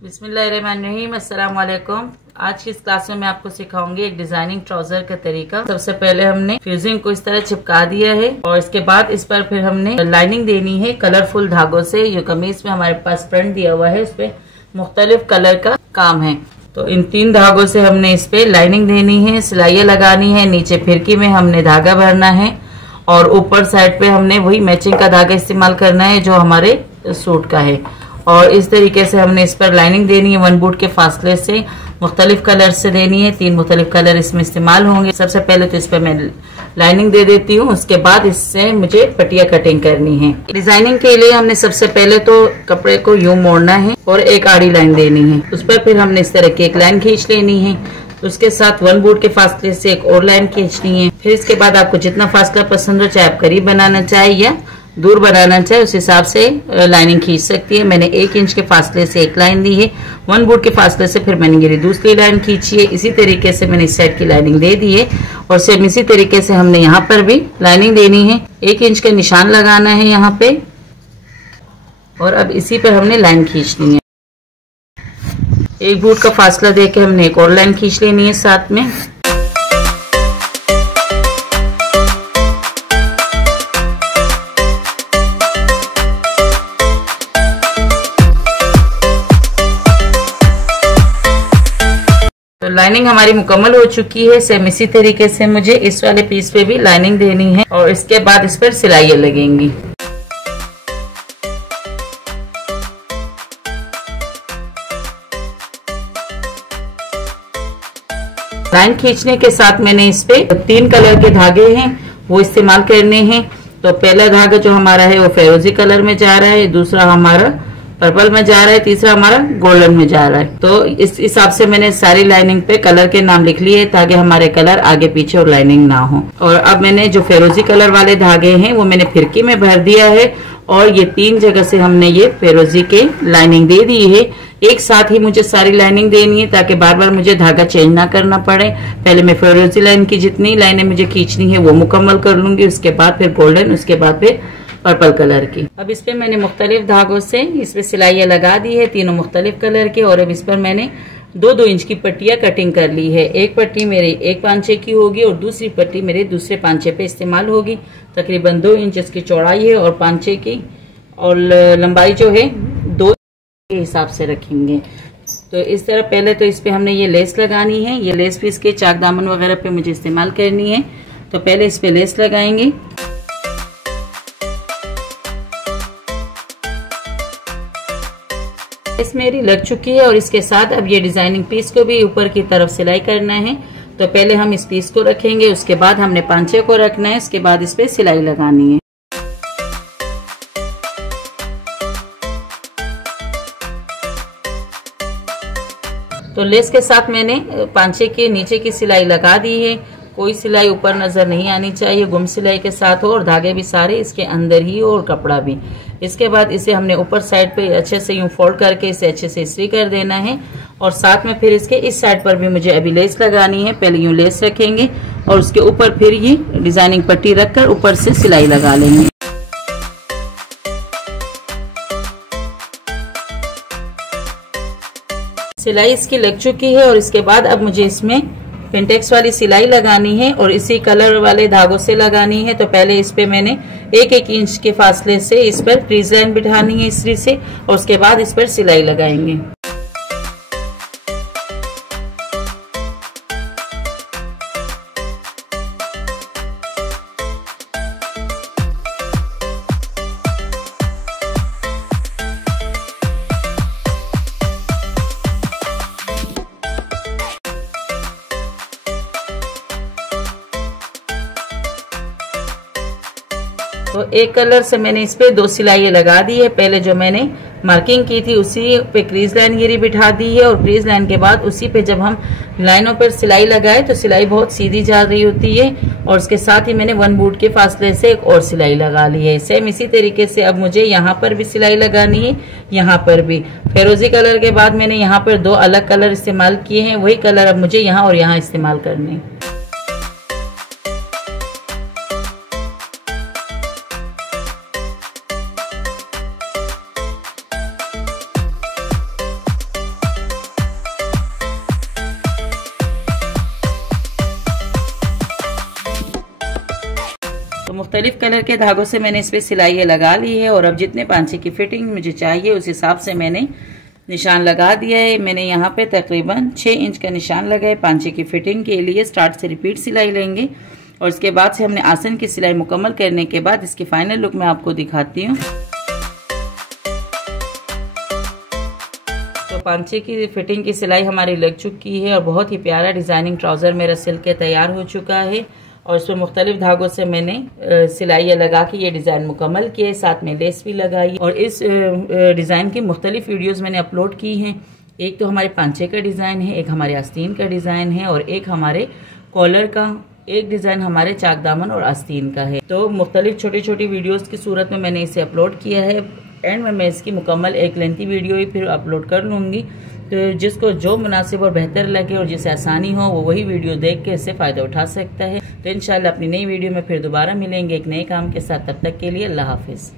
बिस्मिल्लाहिर्रहमानिर्रहीम, अस्सलाम वालेकुम। आज की इस क्लास में मैं आपको सिखाऊंगी एक डिजाइनिंग ट्राउजर का तरीका। सबसे पहले हमने फ्यूजिंग को इस तरह चिपका दिया है और इसके बाद इस पर फिर हमने लाइनिंग देनी है कलरफुल धागों से। ये कमीज में हमारे पास फ्रंट दिया हुआ है, इस पे मुख्तलिफ कलर का काम है। तो इन 3 धागों से हमने इस पे लाइनिंग देनी है, सिलाइयाँ लगानी है। नीचे फिरकी में हमने धागा भरना है और ऊपर साइड पे हमने वही मैचिंग का धागा इस्तेमाल करना है जो हमारे सूट का है। और इस तरीके से हमने इस पर लाइनिंग देनी है 1 बूट के फासले से, मुख्तलिफ कलर से देनी है। 3 मुख्तलिफ कलर इसमें इस्तेमाल होंगे। सबसे पहले तो इस पर मैं लाइनिंग दे देती हूँ, उसके बाद इससे मुझे पटिया कटिंग करनी है। डिजाइनिंग के लिए हमने सबसे पहले तो कपड़े को यूं मोड़ना है और एक आड़ी लाइन देनी है। उस पर फिर हमने इस तरह की एक लाइन खींच लेनी है। उसके साथ 1 बूट के फासले से एक और लाइन खींचनी है। फिर इसके बाद आपको जितना फासला पसंद हो, चाहे आप करीब बनाना चाहे या दूर बनाना चाहे, उस हिसाब से लाइनिंग खींच सकती है। मैंने 1 इंच के फासले से एक लाइन दी है, 1 बूट के फासले से फिर मैंने ये दूसरी लाइन खींची है। इसी तरीके से मैंने इस साइड की लाइनिंग दे दी है और सेम इसी तरीके से हमने यहाँ पर भी लाइनिंग देनी है। 1 इंच का निशान लगाना है यहाँ पे और अब इसी पर हमने लाइन खींचनी है। 1 बूट का फासला देके हमने एक और लाइन खींच लेनी है साथ में। तो लाइनिंग हमारी मुकम्मल हो चुकी है। सेम इसी तरीके से मुझे इस वाले पीस पे भी लाइनिंग देनी है और इसके बाद इस पर सिलाइयाँ लगेंगी। लाइन खींचने के साथ मैंने इस पे 3 कलर के धागे हैं वो इस्तेमाल करने हैं। तो पहला धागा जो हमारा है वो फिरोजी कलर में जा रहा है, दूसरा हमारा पर्पल में जा रहा है, तीसरा हमारा गोल्डन में जा रहा है। तो इस हिसाब से मैंने सारी लाइनिंग पे कलर के नाम लिख लिए ताकि हमारे कलर आगे पीछे और लाइनिंग ना हो। और अब मैंने जो फिरोजी कलर वाले धागे हैं वो मैंने फिरकी में भर दिया है और ये 3 जगह से हमने ये फिरोजी के लाइनिंग दे दी है। एक साथ ही मुझे सारी लाइनिंग देनी है ताकि बार बार मुझे धागा चेंज ना करना पड़े। पहले मैं फिरोजी लाइन की जितनी लाइनें मुझे खींचनी है वो मुकम्मल कर लूंगी, उसके बाद फिर गोल्डन, उसके बाद फिर पर्पल कलर की। अब इस पे मैंने मुख्तलिफ धागों से इस पे सिलाइयाँ लगा दी है, तीनों मुख्तलिफ कलर के। और अब इस पर मैंने 2-2 इंच की पट्टियाँ कटिंग कर ली है। एक पट्टी मेरी 1 पांचे की होगी और दूसरी पट्टी मेरे दूसरे पांचे पे इस्तेमाल होगी। तकरीबन 2 इंच इसकी चौड़ाई है और पांचे की और लंबाई जो है 2 के हिसाब से रखेंगे। तो इस तरह पहले तो इस पे हमने ये लेस लगानी है। ये लेस भी इसके चाक दामन वगैरह पे मुझे इस्तेमाल करनी है। तो पहले इस पे लेस लगाएंगे। लेस मेरी लग चुकी है और इसके साथ अब ये डिजाइनिंग पीस को भी ऊपर की तरफ सिलाई करना है। तो पहले हम इस पीस को रखेंगे, उसके बाद हमने पांचे को रखना है, उसके बाद इस पे सिलाई लगानी है। तो लेस के साथ मैंने पांचे के नीचे की सिलाई लगा दी है। कोई सिलाई ऊपर नजर नहीं आनी चाहिए, गुम सिलाई के साथ हो और धागे भी सारे इसके अंदर ही हो और कपड़ा भी। इसके बाद इसे हमने ऊपर साइड पे अच्छे से यूं फोल्ड करके इसे अच्छे से इस्त्री कर देना है। और साथ में फिर इसके इस साइड पर भी मुझे अभी लेस लगानी है। पहले यूं लेस रखेंगे और उसके ऊपर फिर ये डिजाइनिंग पट्टी रखकर ऊपर से सिलाई लगा लेंगे। सिलाई इसकी लग चुकी है और इसके बाद अब मुझे इसमें पेंटेक्स वाली सिलाई लगानी है और इसी कलर वाले धागों से लगानी है। तो पहले इस पे मैंने 1-1 इंच के फासले से इस पर क्रीज लाइन बिठानी है इस्त्री से और उसके बाद इस पर सिलाई लगाएंगे। तो एक कलर से मैंने इस पे 2 सिलाइयाँ लगा दी है। पहले जो मैंने मार्किंग की थी उसी पे क्रीज लाइन गिरी बिठा दी है और क्रीज लाइन के बाद उसी पे जब हम लाइनों पर सिलाई लगाए तो सिलाई बहुत सीधी जा रही होती है। और उसके साथ ही मैंने 1 बूट के फासले से एक और सिलाई लगा ली है। सेम इसी तरीके से अब मुझे यहाँ पर भी सिलाई लगानी है, यहाँ पर भी। फिरोजी कलर के बाद मैंने यहाँ पर 2 अलग कलर इस्तेमाल किए हैं, वही कलर अब मुझे यहाँ और यहाँ इस्तेमाल करने हैं। मुख्तलिफ कलर के धागों से मैंने इस पे सिलाई लगा ली है और अब जितने पांचे की फिटिंग मुझे चाहिए उस हिसाब से मैंने निशान लगा दिया है। मैंने यहाँ पे तकरीबन 6 इंच का निशान लगाए पांचे की फिटिंग के लिए। स्टार्ट से रिपीट सिलाई लेंगे और इसके बाद से हमने आसन की सिलाई मुकम्मल करने के बाद इसकी फाइनल लुक मैं आपको दिखाती हूँ। तो पांचे की फिटिंग की सिलाई हमारी लग चुकी है और बहुत ही प्यारा डिजाइनिंग ट्राउजर मेरा सिल के तैयार हो चुका है और इसमें मुख्तलिफ धागों से मैंने सिलाई लगा के ये डिज़ाइन मुकम्मल किए, साथ में लेस भी लगाई। और इस डिज़ाइन की मुख्तलिफ वीडियोस मैंने अपलोड की हैं। एक तो हमारे पांचे का डिज़ाइन है, एक हमारे आस्तीन का डिज़ाइन है और एक हमारे कॉलर का, एक डिज़ाइन हमारे चाक दामन और आस्तीन का है। तो मुख्तलिफ छोटी छोटी वीडियोस की सूरत में मैंने इसे अपलोड किया है। एंड में मैं इसकी मुकम्मल एक लेंथी वीडियो ही फिर अपलोड कर लूँगी। तो जिसको जो मुनासिब और बेहतर लगे और जिसे आसानी हो वो वही वीडियो देख के इससे फ़ायदा उठा सकता है। तो इंशाल्लाह अपनी नई वीडियो में फिर दोबारा मिलेंगे एक नए काम के साथ। तब तक के लिए अल्लाह हाफिज़।